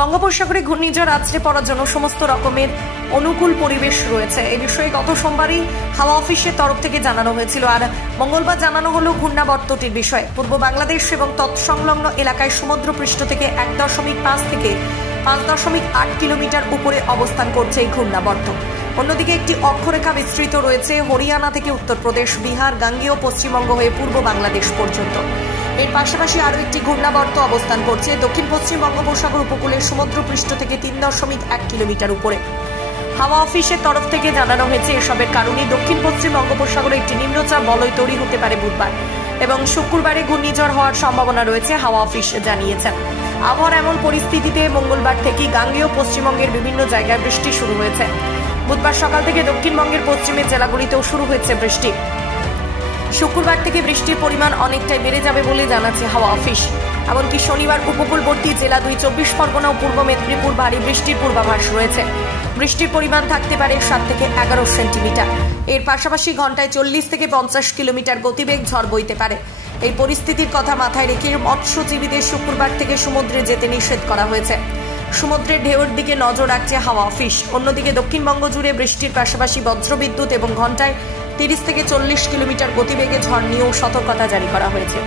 বঙ্গোপসাগরে ঘূর্ণিঝড় আছড়ে পড়ার জন্য সমস্ত রকমের অনুকূল পরিবেশ রয়েছে। এই বিষয়ে গত সোমবারই হাওয়া অফিসের তরফ থেকে জানানো হয়েছিল, আর মঙ্গলবার জানানো হলো ঘূর্ণাবর্তটির বিষয়ে। পূর্ব বাংলাদেশ এবং তৎসংলগ্ন এলাকায় সমুদ্রপৃষ্ঠ থেকে 1.5 থেকে 5.8 কিলোমিটার উপরে অবস্থান করছে এই ঘূর্ণাবর্ত। অন্যদিকে একটি অক্ষরেখা বিস্তৃত রয়েছে হরিয়ানা থেকে উত্তরপ্রদেশ, বিহার, গাঙ্গেয় পশ্চিমবঙ্গ হয়ে পূর্ব বাংলাদেশ পর্যন্ত। এর পাশাপাশি আরও একটি ঘূর্ণাবর্ত অবস্থান করছে দক্ষিণ পশ্চিম বঙ্গোপসাগর উপকূলের সমুদ্রপৃষ্ঠ থেকে 3.1 কিলোমিটার উপরে। হাওয়া অফিসের তরফ থেকে জানানো হয়েছে এসবের কারণে দক্ষিণ পশ্চিম বঙ্গোপসাগরে একটি নিম্নচাপ বলয় তৈরি হতে পারে বুধবার এবং শুক্রবারে ঘূর্ণিঝড় হওয়ার সম্ভাবনা রয়েছে, হাওয়া অফিস জানিয়েছে। আবহাওয়ার এমন পরিস্থিতিতে মঙ্গলবার থেকেই গাঙ্গেয় পশ্চিমবঙ্গের বিভিন্ন জায়গায় বৃষ্টি শুরু হয়েছে। বুধবার সকাল থেকে দক্ষিণবঙ্গের পশ্চিমের জেলাগুলিতেও শুরু হয়েছে বৃষ্টি। শুক্রবার থেকে বৃষ্টির পরিমাণ অনেকটাই বেড়ে যাবে বলে জানাচ্ছে হাওয়া অফিস। এমনকি শনিবার উপকূলবর্তী জেলা 24 পরগনা ও পূর্ব মেদিনীপুর ভারী বৃষ্টির পূর্বাভাস রয়েছে। বৃষ্টির পরিমাণ থাকতে পারে 7 থেকে 11 সেন্টিমিটার। এর পাশাপাশি ঘন্টায় 40 থেকে 50 কিলোমিটার গতিবেগ ঝড় বইতে পারে। এই পরিস্থিতির কথা মাথায় রেখে মৎস্যজীবীদের শুক্রবার থেকে সমুদ্রে যেতে নিষেধ করা হয়েছে। সমুদ্রের ঢেউয়ের দিকে নজর রাখছে হাওয়া অফিস। অন্যদিকে দক্ষিণবঙ্গ জুড়ে বৃষ্টির পাশাপাশি বজ্রবিদ্যুৎ এবং ঘন্টায় 30 থেকে 40 কিলোমিটার গতিবেগে ঝড় নিয়েও সতর্কতা জারি করা হয়েছে।